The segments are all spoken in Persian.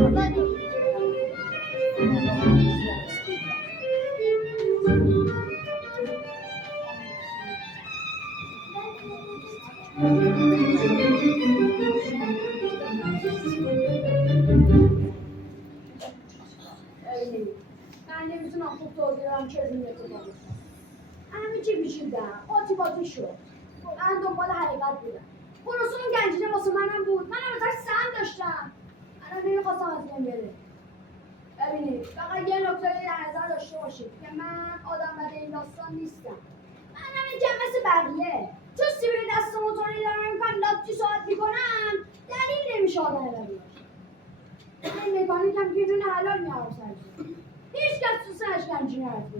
من نمیتونم خوب توضیحم چه این اتفاق افتاد. همه چی پیچیدم، قاطی باطی شد. من دنبال حقیقت بودم. خلاص اون گنجینه واسه منم بود. منم ازش سهم داشتم. منم نمیخواستم از این بره. ببینید، فقط یه نکته در نظر داشته باشید که من آدم بد این داستان نیستم. منم اینجا مثل بقیه. چون سیبیل دست موتوری دارم میکنم لاتی ساعت میکنم دلیل نمیشه آدم بدی باشه. این مکانیکم که جون حلال میارم سرشون. هیچ کس تو سرش گنجینه رفت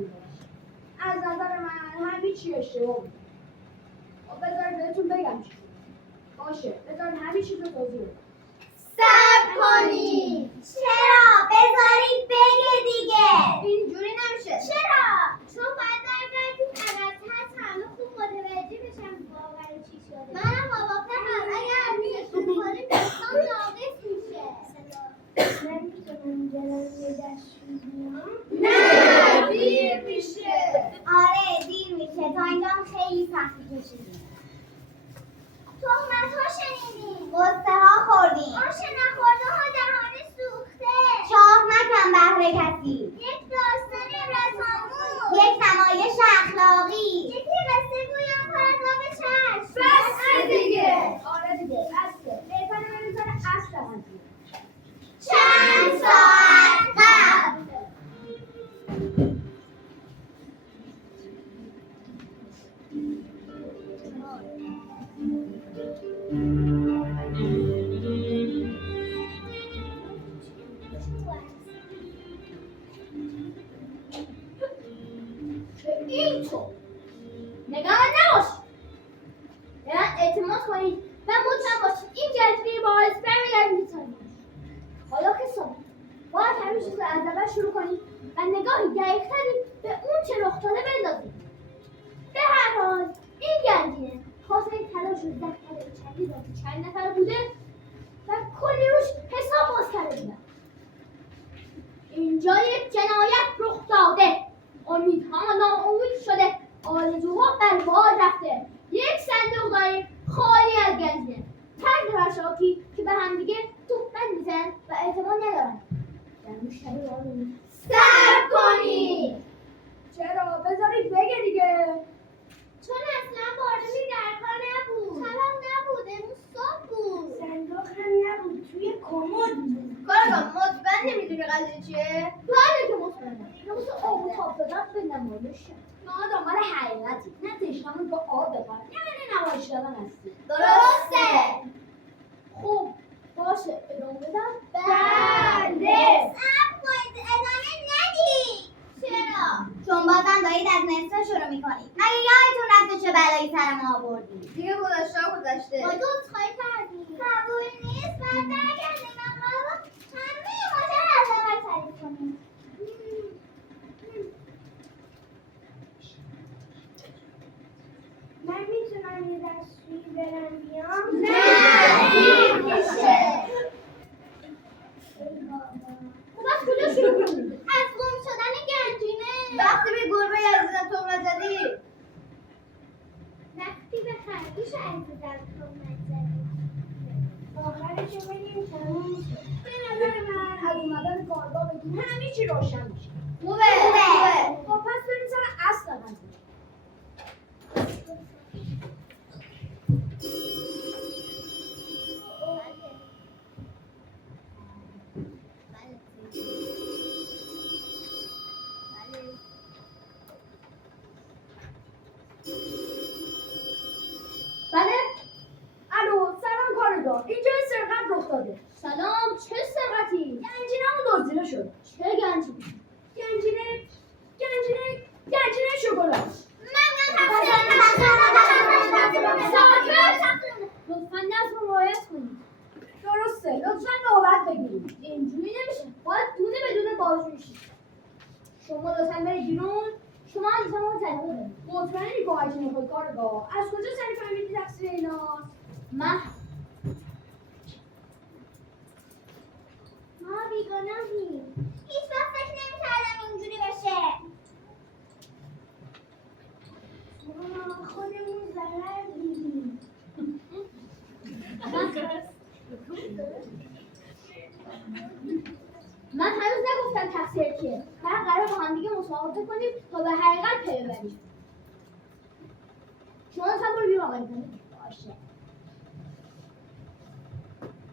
از نظر من همه چی اشتباه بود. بذارید بهتون بگم چی باشه. بذارید همه چیز رو توضیح بدم. صبر کنید. چرا؟ بذارید بگه دیگه. اینجوری نمیشه. چرا؟ چون باید برگردیم عوض همه خوب متوجه بشن واقعا چی شده. منم موافقم. اگر میشون کنیم داستان ناقص میشه. نمیتونم جلوی دستشویی بیام؟ نه دیر میشه. آره دیر میشه. تا اینجا خیلی سختی کشیدیم. تهمت ها شنیدیم. قصه ها خوردیم. آشه نخورده ها دهانه سوخته. چاه نکن بهر کسی. یک داستان عبرت‌آموز. یک نمایش اخلاقی. یکی قصه گویم پر از آب چشم. بس دیگه. آره دیگه بسه. بهتره بریم سر اصل قضیه. چند ساعت قبل. اینطور نگاه نباش. به من اعتماد کنید و مطمئن باشید این گنجینه باعث برمیگردید میتونید. حالا که صبح باید همه چیز رو از اول شروع کنید و نگاهی دقیق‌تری به اون چه رخ داده بندازید. به هر حال این گنجینه خاطر تلاش و زحمت چند نفر بوده و کلی روش حساب باز کرده بودن. اینجا یک جنایت رخ داده. امیدها ناامید شده. آرزوها بر باد رفته. یک صندوق داریم خالی از گنجینه. ترک ورشاکی که به همدیگه تهمت میزنن و اعتماد ندارن. در مشتری آرومی صبر کنید. چرا؟ بذارید بگه دیگه. چون اصلا باردمی در کار نبود. خراب نبود. امروز صبح بود. صندوق هم نبود. توی کمد بود. کارگاه مطمئن نمیدونی قضیه چیه؟ بله که مطمئنم. روز آب و تاب دادن به نمایشه. ما دنبال حقیقتی. نه تشنمون رو آب بخور. نه نمایش دادن هستی. درسته. خوب باشه ادامه بدم. بله. صبر کنید ادامه ندید. چرا؟ چون بازم دارید از نصف شروع میکنید. مگه یادتون رفته چه بلایی سر ما آوردید؟ دیگه گذشته. ما دوست خواهی کردیم. قبول نیست. باید برگردیم اقلا همه ماجرا از اول تعریف کنیم. من میتونم یه دستشویی برم بیام؟ نه دیر میشه. خب از کجا شروع کنیم؟ از گم شدن گنجینه. وقتی به گربه عزیزم تهمت زدی. وقتی به خرگوش عزیزم تهمت زدی. آخرش رو بگیم تموم میشه. به نظر من از اومدن کارگاه بگیم همه چی روشن میشه. خوبه. خب پس بریم سر اصل قضیه. بله؟ الو سلام کارگاه. اینجا سرقت رخ داده. سلام چه سرقتی؟ گنجینه‌مون دزدیده شد. چه گنجینه؟ گنجینه شکلات. لطفاً نظم رو رعایت کنید. درسته. لطفاً نوبت بگیرید. اینجوری نمیشه. باید دونه بدون بازجویی شید. شما لطفاً برید بیرون. شما هم لطفاً ما تنها ببینید. مطمئنی با هرچی میخوای کارگاه. از کجا سری فهمیدی تقصیر ایناست؟ من ما بیگناهی. هیچ وقت فکر نمی‌کردم اینجوری بشه. ما خودمون ضرر دیدیم. من هنوز نگفتم تقصیر کیه. فقط قرار با هم دیگه مصاحبه کنیم تا به حقیقت پی ببریم. شما اصلا برو بیرون آقای کنید. باشه.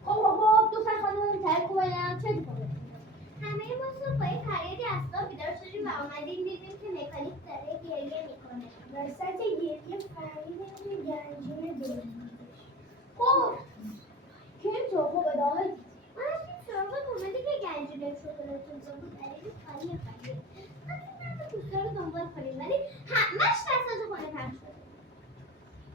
خب دو سر خانم ترک کنم چه کنم؟ همه ما صبح با یه فریادی از خواب بیدار شدیم و اومدیم دیدیم که مکانیک داره گریه میکنه. وسط گریه فهمیدیم که گنجینه داریم. خب که اینطور خب ادامه دید. ما رفتیم سراغ اومده که گنجینه شکلاتون بود دلیل خالی خالیه. ما دیدیم دوستا رو دنبال کنیم ولی همش وسط خونه پخش شده.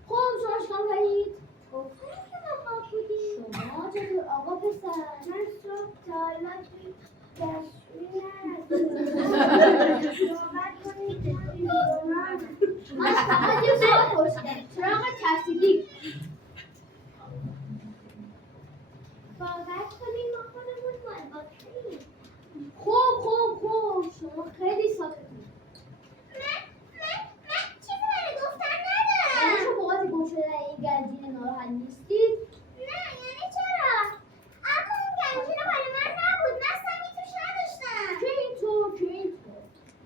خب شما چیکار کردید؟ گفتم که ما خواب بودیم. شما چطور آقا پسر؟ من صبح تا حالا توی دستشویی نرفتم. باور کنید که بیگناهم. من فقط یه سوال پرسیدم. چراغ ترسیدی؟ باور کنید ما خودمون مالباکریم. خوب شما خیلی ساکتید. من چیزی برای گفتن ندارم. یعنی شما بابت گم شدن این گنجینه ناراحت نیستید؟ نه یعنی چرا؟ اما اون گنجینه برای من نبود. من سمی توش نداشتم. که اینطور.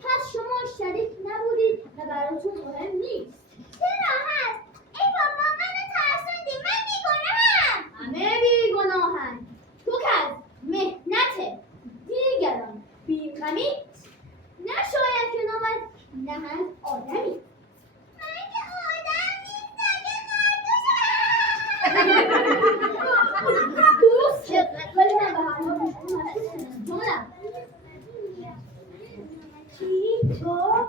پس شما شریک نبودید و براتون مهم نیست. چرا هست؟ ای بابا منو ترسوندی. من بیگناهم. همه بیگناهند. تو که از مهنت دیگران بیغمی نشاید که نامد نهند آدمی. من که آدم نیستم که درست شد ولی من به هر حال شما مسئول جونم. چی؟ تو؟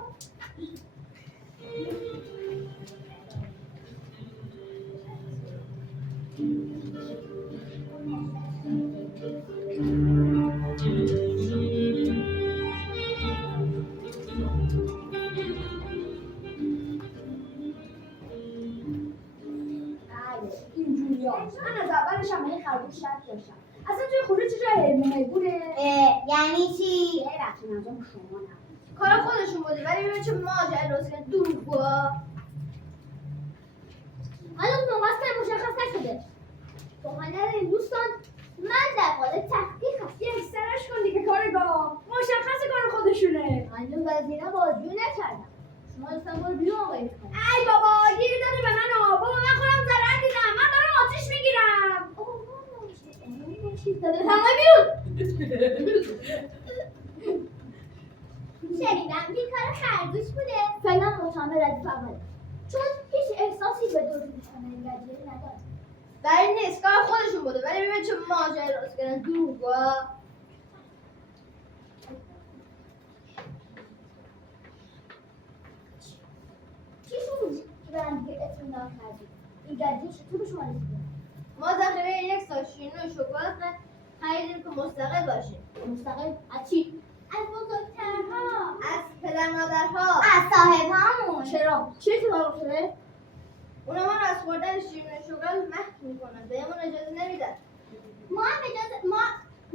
من از اولش هم این خرگوش شک داشتم. اصلا توی خونه چه جای میمونه؟ یعنی چی؟ یه وقتی منظورم شما نبود. کار خودشون بوده ولی ببین چه ماجرا درست کرد. دور با هنوز موقعست مشخص نشده. با هنر این دوستان من در حال تحقیق هست. یک سرش کن دیگه کارگاه. مشخص کار خودشونه. هنوز از اینا بازجویی نکردم. شما اصلا برو بیرون آقای میکنم. ای بابا گیر داده به من. بابا من خودم ضرر دیدم. من دارم آتیش میگیرم. داده همه بیرون. شنیدم که کار خرگوش بوده. فعلا مطمئن ردیف اوله. چون هیچ احساسی به دزدی شدن این گنجینه ندارم. برای نیست کار خودشون بوده ولی ببین چه ماجرا درست کردن. دور با چی شد که به هم دیگه اطمینان کردید؟ این گنجینه چطور به شما رسیده؟ ما ذخیره یک سال شیرینی و شکلات خریدیم که مستقل باشیم. مستقل از چی؟ از بزرگترها، از پدر مادرها، از صاحبهامون. چرا؟ چه اتفاقی افتاده؟ اونا ما رو از خوردن شیرینی و شکلات محو میکنن. بهمون اجازه نمیدن. ما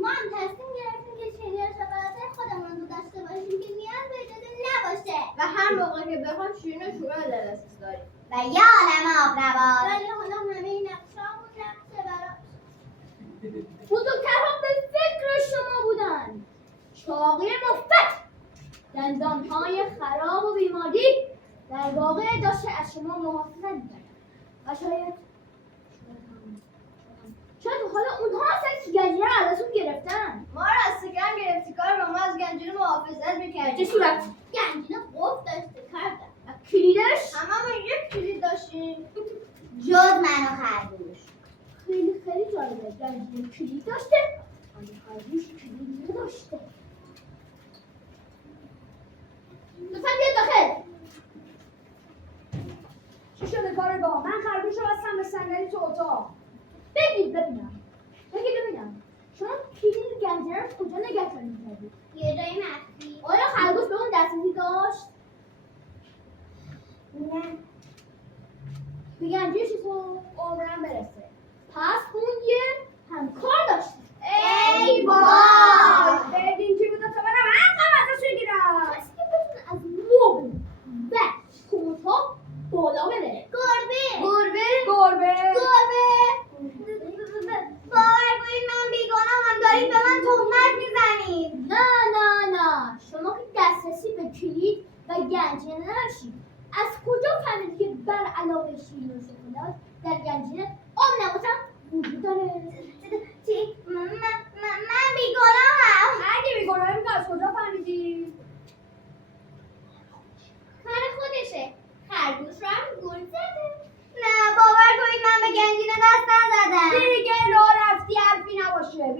هم تصمیم گرفتیم که شیرینی و شکلات خودمون رو داشته باشیم که نیاز به اجازه نباشه. و هر موقع که بخوام شیرینی و شکلات در دسترس داریم. و یه عالمه آبنبات. ولی حالا همه این نقشه‌هامون نقشه برای بزرگترها به فکر شما بودن. چاقی مفت، دندانهای خراب و بیماری در واقع داشته از شما محافظت می‌کردن. و شاید حالا اونها هستن که گنجینه رو ازتون گرفتن. ما رو از سکم گرفتی کار و ما از گنجینه محافظت میکردیم. چه صورت؟ گنجینه قفل داشته کردن. و کلیدش؟ هممون یک کلید داشتیم جز من و خردوش. خیلی جالبه. گنجینه کلید داشته ولی خردوش کلید نداشته. لطفاً بیاید داخل. چی شده کارگاه؟ من خرگوش رو بستم به صندلی تو اتاق. بگید ببینم. شما کلید گنجینه رو کجا نگهداری می‌کردید؟ یه جای مخفی. آیا خرگوش به اون دسترسی داشت؟ نه. به گنجینه چطور؟ عمرم برسه. پس اون یه همکار داشت. ای وای!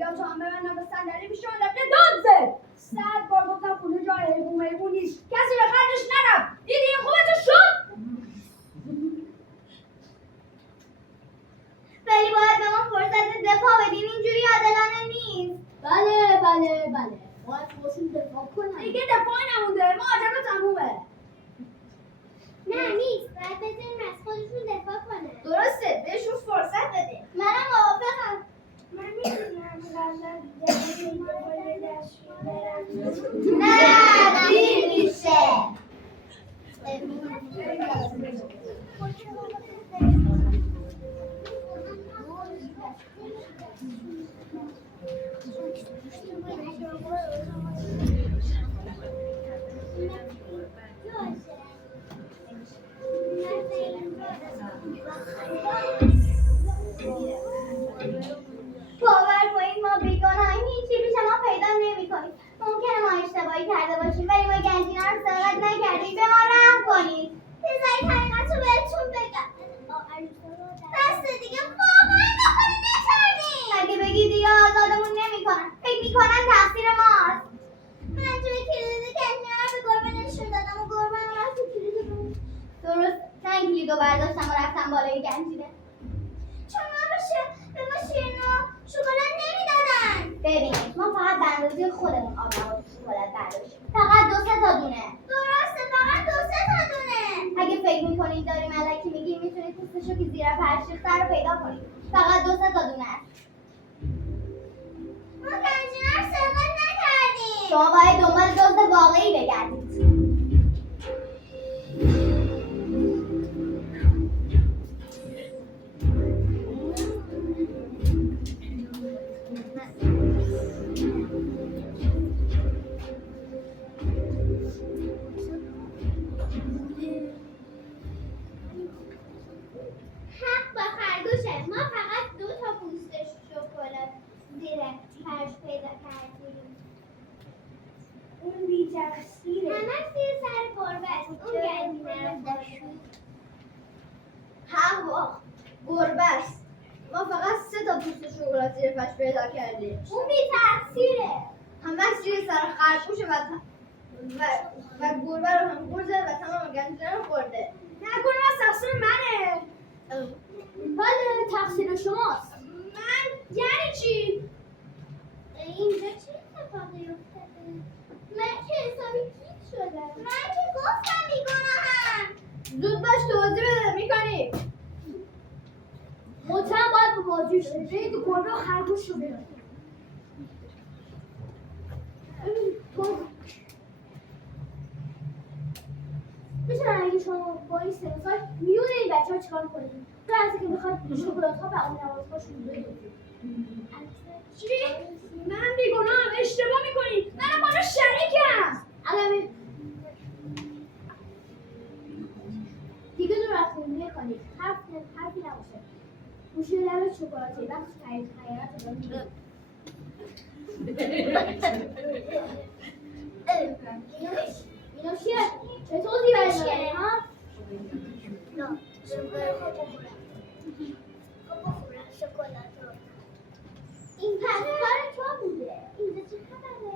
بردیا تو هم ببندم به صندلی پیش انداخته داد زد. 100 بار گفتم خونه جای حیبون نیست، کسی به خرجش نرفت. دیدی این خوبتون شد؟ ولی باید به ما فرصت دفاع بدیم، اینجوری عادلانه نیست. بله باید باشون دفاع کنم. دیگه دفاعی نمونده، ماجرا تمومه. نه نیست، باید بذاریم از خودشون دفاع کنه. درسته، بهشون فرصت بده. منم موافقم. من میدونم قبلا نه دیر میشه. باور کنید ما بیگناهیم، هیچی پیش ما پیدا نمی‌کنیم. ممکنه ما اشتباهی کرده باشیم ولی ما گنجینه رو سرقت نکردیم. به ما رحم کنید. بذارید حقیقت رو بهتون بگم. بس دیگه واقعا بکنید نکردیم. اگه بگید دیگه آزادمون نمی‌کنن. فکر می‌کنن تقصیر ماست. من جای کلید گنجینه رو به گربه نشون دادم و گربه هم رفت تو کلید رو. درست، من کلیدو برداشتم و رفتم بالای گنجینه. چون به ما شیرین و شکلات نمیدادن. ببینید ما فقط به اندازه خودمون آب و شکلات برداشتیم. فقط 2-3 تا دونه. درسته، فقط 2-3 تا دونه. اگه فکر میکنید داریم الکی میگیم میتونید پوستشو که زیر فرش ریخته رو پیدا کنید. فقط 2-3 تا دونه است. ما گنجینه رو سرقت نکردیم. شما باید دنبال دزد واقعی بگردید. حق با خرگوشه. ما فقط 2 تا پوست شکلات زیر فرش پیدا کردیم. اون بی تقصیره. همه زیر سر گربه است. اون گنجینه رو داشتیم. ها گربه است. ما فقط 3 تا پوست شکلات زیر فرش پیدا کردیم. اون بی تقصیره. همه زیر سر خرگوشه و گربه رو هم برده و تمام گنجینه رو خورده. نکنه از تقصیر منه. بله تقصیر شماست. من یعنی چی؟ اینجا چه اتفاقی افتاده؟ من که حسابی گیج شدم. من که گفتم بیگناهم. زود باش توضیح بده میکنی. مطمئن باید به بازی شده. برید گربه و خرگوش رو ببرید. میشه اگه شما با این سنسای میون این بچه ها چیکار کنید؟ تو از که میخواد شکلات ها و اون نوازهاشون رو بدید. چی؟ من بیگناهم، اشتباه میکنید. منم بالا شریکم. الان دیگه دو رفتونیه کنید. حرفی نباشه. گوشه لب شکلاتی وقت خیرات رو میده. اینا چیه؟ چطور دیوری میگه ها؟ نه شکلات. این پس کار تو بوده. اینجا چه خبره؟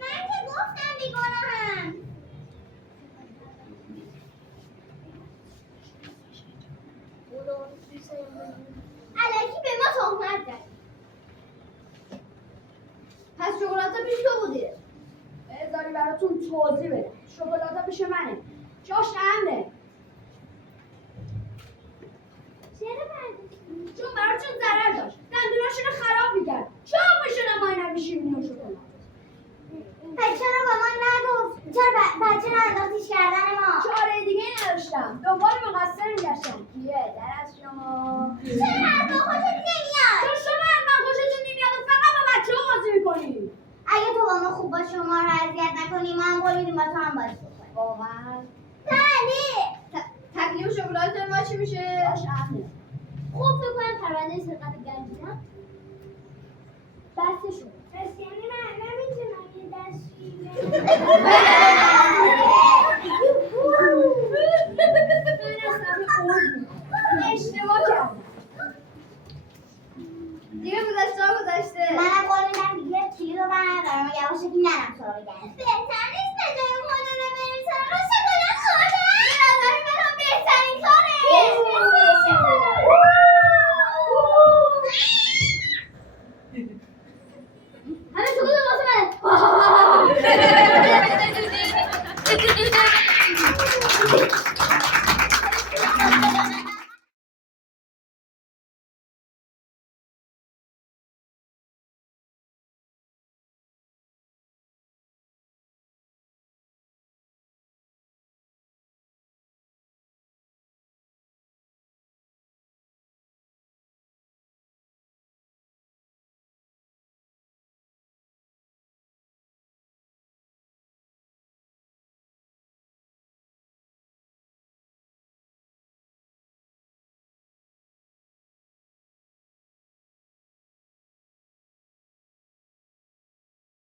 من که گفتم بیگناهم. الکی به ما تهمت زد. پس شکلات پیش تو بوده. بذاری براتون توضیح بدم. شکلات پیش منه. جاش امنه. چرا برداشتی؟ چون براتون ضرر داشت. دندوناشون رو خراب میکرد. چرا میشونم ما این همه شیرینی و شکلات؟ پس چرا با ما نگفت؟ چرا بچه رو اندازیش کردن ما؟ چاره دیگه نداشتم. دنبال مقصر میگشتم. کیه؟ در از شما. چرا از ما خوشت نمیاد؟ چون شما از من خوشتون نمیاد و فقط با بچه ها بازی میکنی. اگه تو با ما خوب با شما رو اذیت نکنی ما هم بریدیم با تو هم بازی بکنیم. واقعا؟ بله. تکلیف شکلات ما چی میشه؟ جاش امنه. خوب فکر کنم پرونده سرقت گنجینه بسته شد. پس یعنی من نمیتونم یه دستگیر اشتباه کردم. دیگه گذشته منم بزنم و یواشکی نرم سراغ گنج. بهتره